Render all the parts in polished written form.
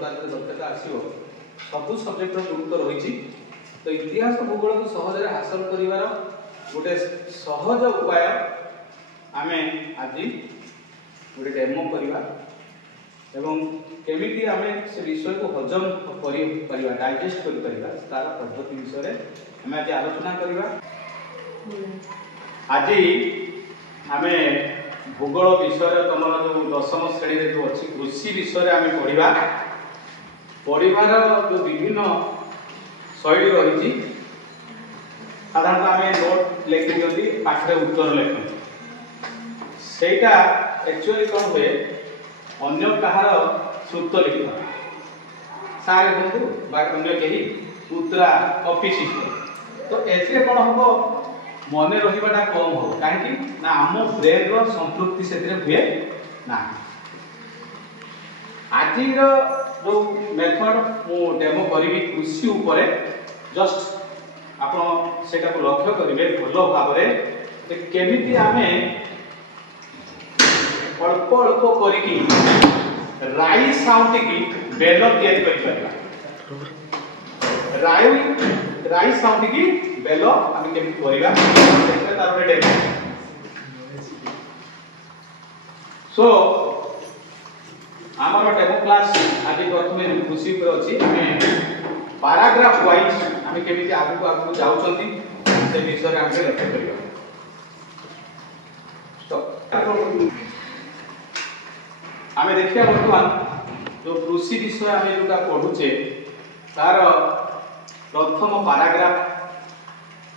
ता दक्षता आसीबो सब सब्जेक्ट गुरुत्व रही। तो इतिहास भूगोल को सहज हासिल करिवार गोटे सहज उपाय आमे आज गोटे डेमो करवा एवं केमिति आमे से विषय को हजम करि परिबा डाइजेस्ट करि परिबा तार पद्धति विषय आमे आज आलोचना करवा। आज आमे भूगोल विषय तुम जो दशम श्रेणी रे जो अछि कृषि विषय आमे पढ़िबा पढ़िबार जो विभिन्न शैली रही। साधारणतः आमे नोट लिखि दियंती पाठरे उत्तर लिखते सेटा एक्चुअली कौन हुए अन्य कहार सूत्र लिखा सारे बंधु बा अन्य केही पुत्रा कॉपी सिस्टम तो एथरे कौन हम मन रहिबाटा कम हो काहे ना आम ब्रेन रो संतृप्ति सेतरे हुए ना। आज जो मेथड मु डेमो करी कृषि ऊपर जस्ट आपण सेटा को लक्ष्य करिवे भलो भाबरे केमिति आमे अल्प अल्प करिकी राई साउंड की बेल तैयारी करि परबा राई साउंड की बेल हम केमिति करिबा सेटा तार रे डेमो। सो आमर डेमो क्लास आज प्रथमे कृषि पर अछि हमें पैराग्राफ वाइज हमें केमिति आगु आगु जाउछंती से विषय रे हम लक्ष्य करिबा। तो आमे देखिया वर्तमान जो कृषि विषय आमे जोटा पढुचे तार प्रथम पैराग्राफ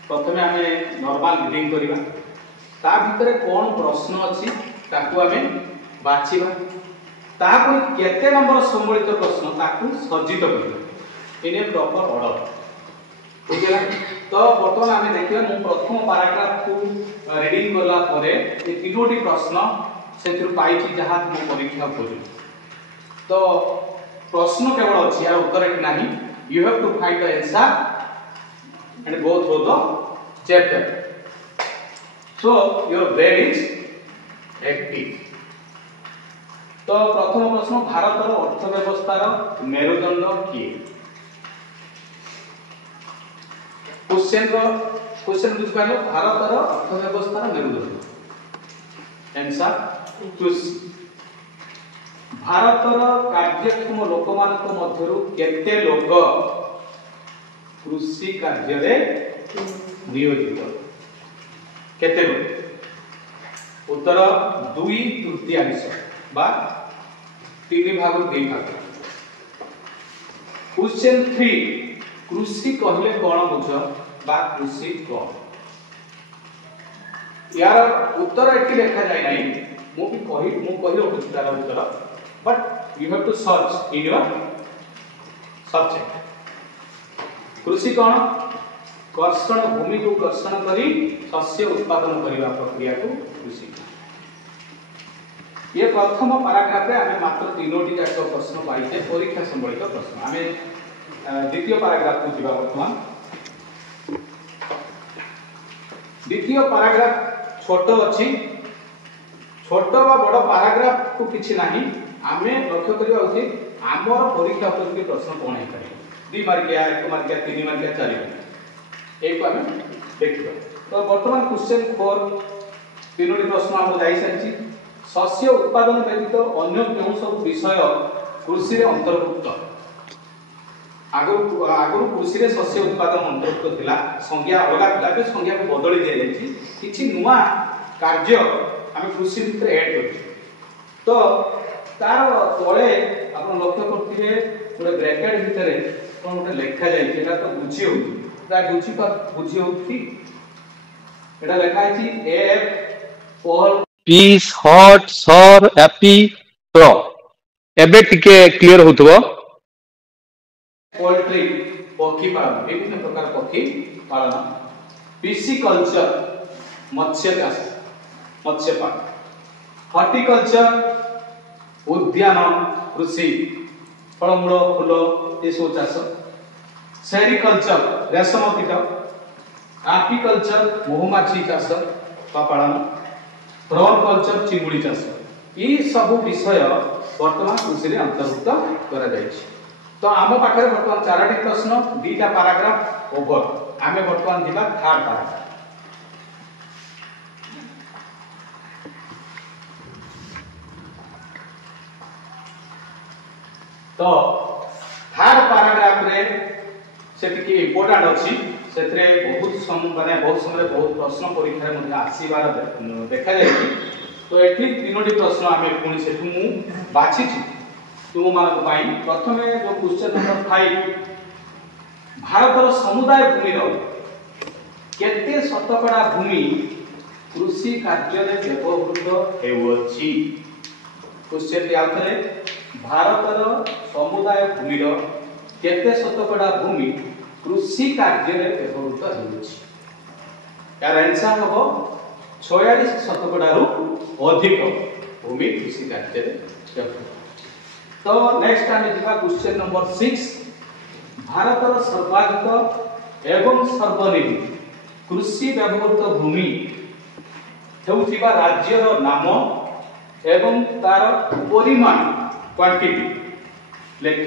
प्रथमे आमे नॉर्मल रीडिंग करिबा ता भितरे कोन प्रश्न अछि ताकू आमे बाछिबा तापर केते नंबर सम्मिलित प्रश्न ताकू सज्जित करिबा इन ए प्रॉपर ऑर्डर ठीक है। तो वर्तमान आमे देखिया मु प्रथम पैराग्राफ को रीडिंग करला परे ए तीनोटी प्रश्न से पाई जहाँ तुम परीक्षा खोज तो प्रश्न केवल अच्छी यार उत्तर कि नहीं you have to find the answer and go through the chapter so your brain is active. तो प्रथम प्रश्न भारत अर्थव्यवस्थार मेरुदंड किए क्वेश्चन बुझ पाइल भारत अर्थव्यवस्थार मेरुदंड आंसर कृषि। भारतर कार्यक्षम लोक मानक मध्यरु केते लोक कृषि कार्य रे नियोजित केते लोक उत्तर 2/3 बा 3 भाग 2 भाग। क्वेश्चन 3 कृषि कहले कोन बुझ बा कृषि कोन यार उत्तर एठी लिखा जाय नाही मु कहि रखु तार उत्तर but you have to search in your subject. कृषि कोन कर्षण भूमि को कर्षण करी शस्य उत्पादन करबा प्रक्रिया को कृषि। ये प्रथम पैराग्राफ रे हमें मात्र तीनोटी जाक प्रश्न पाइछे परीक्षा संबंधित प्रश्न। हमें द्वितीय पैराग्राफ को जिबा वर्तमान द्वितीय पैराग्राफ छोट अछि छोट बा बड़ पैराग्राफ को किछि नाही आमे लक्ष्य करबा उचित आमर परीक्षा उपयोगी प्रश्न कोन है करी 2 मार्किया 1 मार्किया 3 मार्किया 4 मार्किया एक आमे देखिबा। तो वर्तमान क्वेश्चन 4 तीनोटी प्रश्न हम जाई साची शस्य उत्पादन व्यतीत अन्य केउ सब विषय कृषि रे अंतर्भुक्त आगु कृषि रे शस्य उत्पादन अंतर्भुक्त थिला संज्ञा अलग थिला बे संज्ञा को बदली दे जायछि किछि नुवा कार्य आम कृषि भितर ऐड कर तो तार तले आप लक्ष्य करथिबे गोटे ब्रैकेट भितर कोन गोटे लिखा जाय एटा तो बुझी हो प्राय बुझी होथि एटा लिखा है एफ पॉल पीस हॉट सर हैप्पी प्रो एबे टिके क्लियर होतबो। पोल्ट्री पक्षी पालन विभिन्न प्रकार पक्षी पालन पिसिकल्चर मत्स्य चाष मत्स्य पालन हॉर्टिकल्चर उद्यान कृषि फलमूल फूल ये सब चाष सेरिकल्चर रेशम कीट आपिकल्चर महुमाछी चाष पालन प्रॉन कल्चर चिंगुड़ी चाष ये सब विषय वर्तमान कृषि अंतर्भुक्त करा जायछि। तो आम पाखे बर्तमान 4टी प्रश्न 2टा पैराग्राफ ओवर आमे बर्तमान दिबा थर्ड पैराग्राफ। तो थर्ड पैराग्राफ रे सेति की इंपोर्टेंट अछि सेतरे बहुत समय बहुत प्रश्न परीक्षा मध्ये आसीबार देखा जायछि। तो एठी 3टी प्रश्न आमे पुणी सेठु मु बाछि छि तुम मानक पाई। प्रथमे जो क्वेश्चन नंबर 5 भारतर समुदाय भूमि रो केते शतकड़ा भूमि कृषि कार्य रे व्यवहृत हेउछि। क्वेश्चन दिया आउथले भारतर समुदाय भूमि रो केते शतकड़ा भूमि कृषि कार्य रे व्यवहृत हेउछि। यार आंसर हो 46 शतकड़ा रु अधिक भूमि कृषि कार्य रे व्यवहृत। तो नेक्स्ट आमे दिखा क्वेश्चन नंबर 6 भारतर सर्वाधिक एवं सर्वनिम्न कृषि व्यवहृत भूमि हेउथिबा राज्यर नाम एवं तार परिमाण क्वांटिटी लेख।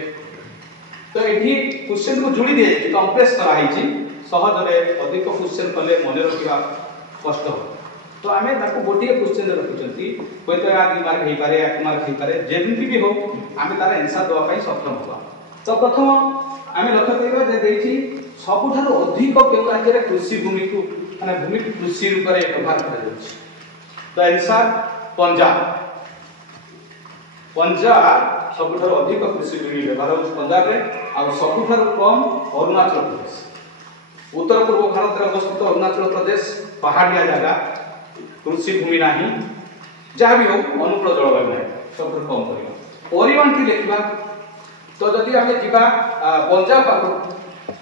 तो एठी क्वेश्चन को जोड़ी दे कंप्रेस करा हिची सहज रे अधिक क्वेश्चन कले मन रखिबा कष्ट हो। तो आमे ताको गोटिए क्वेश्चन रे रखिचंती कोइ तो 2 मार्क हेई पारे 1 मार्क हेई पारे जेमति भी हो आमे तार आंसर दवा पई सक्षम होबा। तो प्रथम आमे लक्ष्य करिबा जे देछि सबुठारो अधिक केउ राज्य रे कृषि भूमि को माने भूमि कृषि रूप रे व्यवहार करा जाछि। तो आंसर पंजाब सबुठारो अधिक कृषि भूमि व्यवहार होछि पंजाब रे आ सबुठारो कम अरुणाचल प्रदेश। उत्तर पूर्व भारत रे अवस्थित अरुणाचल प्रदेश पहाड़िया जगह कृषि भूमि नाही जहाँ भी हो अनुकूल जलवायु नाही सब कम करिबा। परिमाण की देखिबा तो जदि हमें जीवा पंजाब पाखु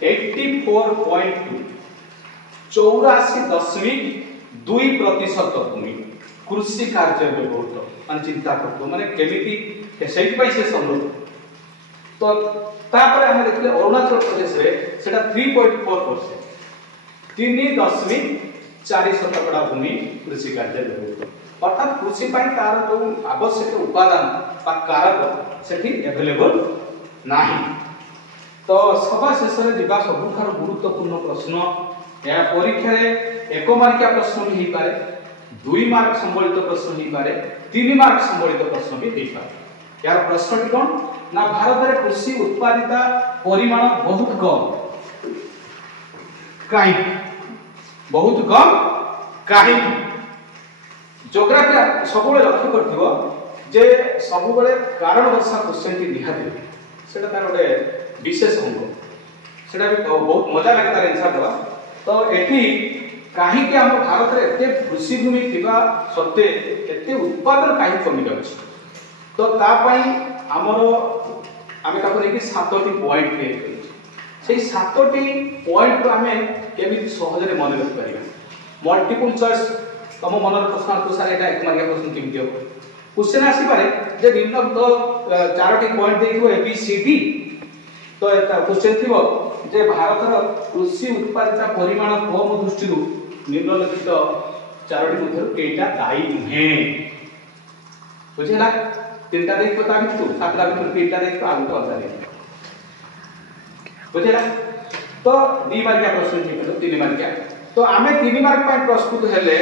84.2 84.2% भूमि कृषि कार्य व्यवहृत माने चिंता करतो माने केमिति सेहि पई से समृद्ध। तो तापर हम देखले अरुणाचल प्रदेश रे सेटा 3.4% 3.4% भूमि कृषि कार्य व्यवहृत। अर्थात कृषि पई तार जो आवश्यक उपादान बा कारक सेठी अवेलेबल नाही। तो सभा शेष रे दिबा सबुठार गुरुत्वपूर्ण प्रश्न या परीक्षा रे 1 मार्किया प्रश्न भी हेई पारे 2 मार्क संबलित प्रश्न हेई पारे 3 मार्क संबलित प्रश्न भी हेई पारे। यार प्रश्नटी कोन ना भारत रे कृषि उत्पादिता परिमाण बहुत कम काहे बहुत कम काहे ज्योग्राफी सबुले लक्ष्य करथिबो जे सबुले कारण दर्शा क्वेश्चन टी निहाती सेटा तार गोटे विशेष अंग सेटा भी बहुत मजा लागे तार आंसर दवा। तो एठी काहे कि हम भारत रे एते कृषि भूमि थिबा सत्ते एते उत्पादन काहे कमी जाउछि। तो ता पई हमरो आमे ताको नेकी 7टी पॉइंट क्रिएट करी सेही 7टी पॉइंट को आमे केमिति सहज रे मन रखि परिबा। मल्टीपल चॉइस तम मनर प्रश्न तो सारे एटा 1 मार्किया प्रश्न केमिति हो क्वेश्चन आसी पारे जे निम्न तो 4टी पॉइंट देइथो ए बी सी डी। तो एटा क्वेश्चन थिबो जे भारतर कृषि उत्पादिता परिमाण कम दृष्टि निम्नलिखित 4टी मध्ये केटा दायी नुहे बुझिला। 3टा देखो ता बितु 7टा बितु 3टा देखो आगु तो आधार बुझिला। तो 2 मार्किया प्रश्न थि 3 मार्किया। तो आमे 3 मार्क पय प्रस्तुत हेले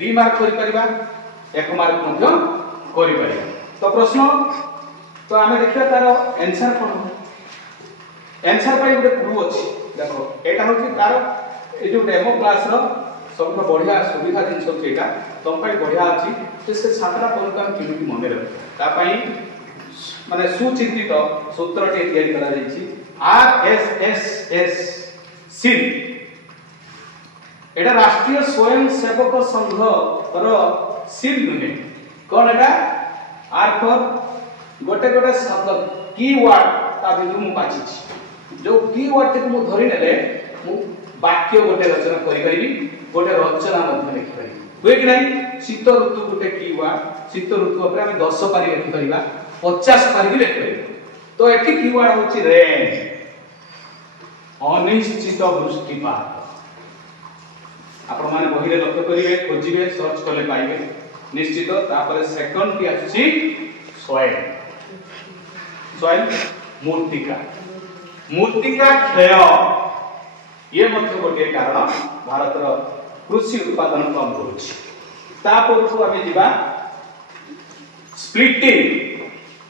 2 मार्क करि परिबा 1 मार्क मध्ये करि परिबा। तो प्रश्न तो आमे देखिबा तार आंसर कोन आंसर पय गोटे क्लू अछि देखो एटा होछि तार ए जो डेमो क्लास रो सबसे बढ़िया सुविधा जिन सब एटा तम पय बढ़िया अछि जे से 7टा पॉइंट हम केमिति मने रख ता पय माने सुचिंतित सूत्रटे तयारी करा जायछि RSS सिल एटा राष्ट्रीय स्वयं सेवक संघ रो सिल नुने कोन एटा आर फॉर गोटे गोटे शब्द कीवर्ड ता बिंदु मु बाछि जो कीवर्ड के मु धरि नेले मु वाक्य गोटे रचना करि परिबी गोटे रचना मध्ये लिखि परिबी होय कि नाही। शीत ऋतु गोटे कीवर्ड शीत ऋतु ऊपर हम 10 पारी लिखि परिबा 50 पारी भी लिखि परिबा। तो एठी कीवर्ड होछि रेन अनिश्चित वृष्टिपात। आपण माने बहिरे लक्ष्य करिवे खोजिवे सर्च करले पाइबे निश्चित। तापर सेकंड की आछि सॉइल सॉइल मूर्तिका मूर्तिका क्षय ये मध्य गोटे कारण भारतर कृषि उत्पादन कम होछि। तापर को आमे दिबा स्प्लिटिंग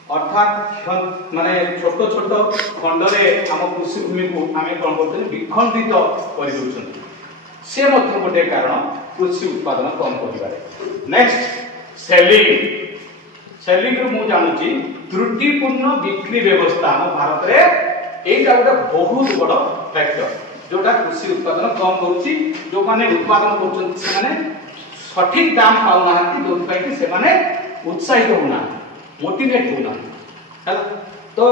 अर्थात माने छोट छोट खंडरे हम कृषि भूमि को आमे कोन करते विखंडित कर दोछन से मध्य गोटे कारण कृषि उत्पादन कम करिबारे। नेक्स्ट सेलिंग रो मु जानुची त्रुटिपूर्ण बिक्री व्यवस्था हम भारत रे एटा गोटे बहुत बड़ फैक्टर जोटा कृषि उत्पादन कम करूची। जो माने उत्पादन करछन से माने सठिक दाम पाउ नाहंती जो पई कि से माने उत्साहित होना मोटिवेट होना हैला। तो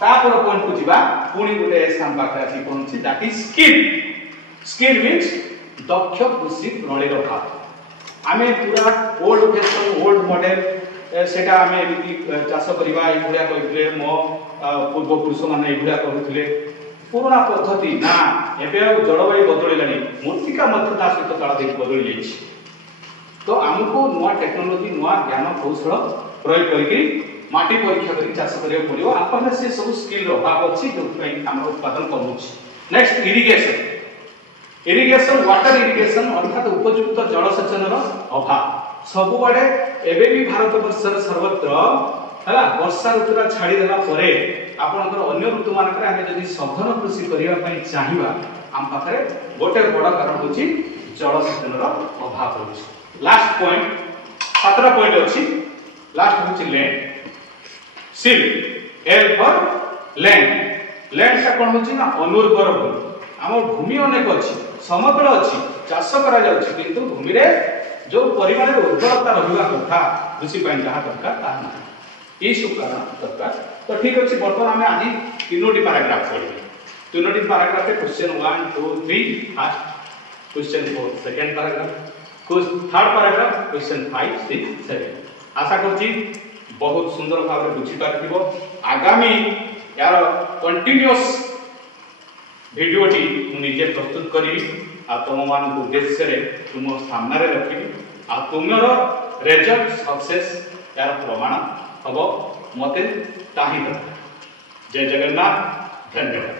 तापर पॉइंट को जिबा पुनी गोटे साम पाखा आसी पहुंची दैट इज स्किल मीन्स दक्ष कृषि प्रणाली रो भाग। आमे पूरा ओल्ड फैशन ओल्ड मॉडल सेटा आमे एबी चाष करिबा ए भलिया कइले मो पूर्व पुरुष माने ए भलिया करूथिले पुराना पद्धति ना एबे जलवायु बदलिलानी मूर्तिका मध्य ता सहित काल दिन बदली जाइछि। तो हमको नुआ टेक्नोलॉजी नुआ ज्ञान कौशल प्रयोग करके माटी परीक्षा करके चाष करियो पड़ियो। आपन से सब स्किल रो अभाव अछि जो हम उत्पादन कम होछि। नेक्स्ट इरिगेशन वाटर इरिगेशन अर्थात उपयुक्त जलसेचन रो अभाव सब बडे एबे भी भारत वर्षर सर्वत्र हला वर्षा ऋतुरा छाड़ी देला परे आपनकर अन्य ऋतु मानकरे हम जदि सघन कृषि करिया पई चाहिबा हम पाखरे गोटे बड़ कारण होछि जलसेचन रो अभाव होछि। लास्ट पॉइंट 17 पॉइंट अछि। लास्ट होछि लैंड सिल एल फॉर लैंड। लैंड का कोन होछि ना अनुर्वर भूमि। हमर भूमि अनेक अछि समतल अछि चाष करा जाउछि किंतु भूमि रे जो परिमाण रे उर्वरता रहिबा कथा कृषि पई जहा दरकार ता ना ई सब कारण दरकार। तो ठीक अछि बर्तमान हमें आज तीनोटी पैराग्राफ पढिबे। तीनोटी पैराग्राफ पे question 1 2 3 first question 4 second paragraph third paragraph question 5 6 7 आशा करछि बहुत सुंदर भाव रे बुझी पारथिबो। आगामी यार कंटीन्यूअस वीडियोटी मु निजे प्रस्तुत करी आ तुम मान उद्देश्य रे तुम सामने रे रखी आ तुमर रिजल्ट सक्सेस यार प्रमाण हबो मते ताही दरकार। जय जगन्नाथ धन्यवाद।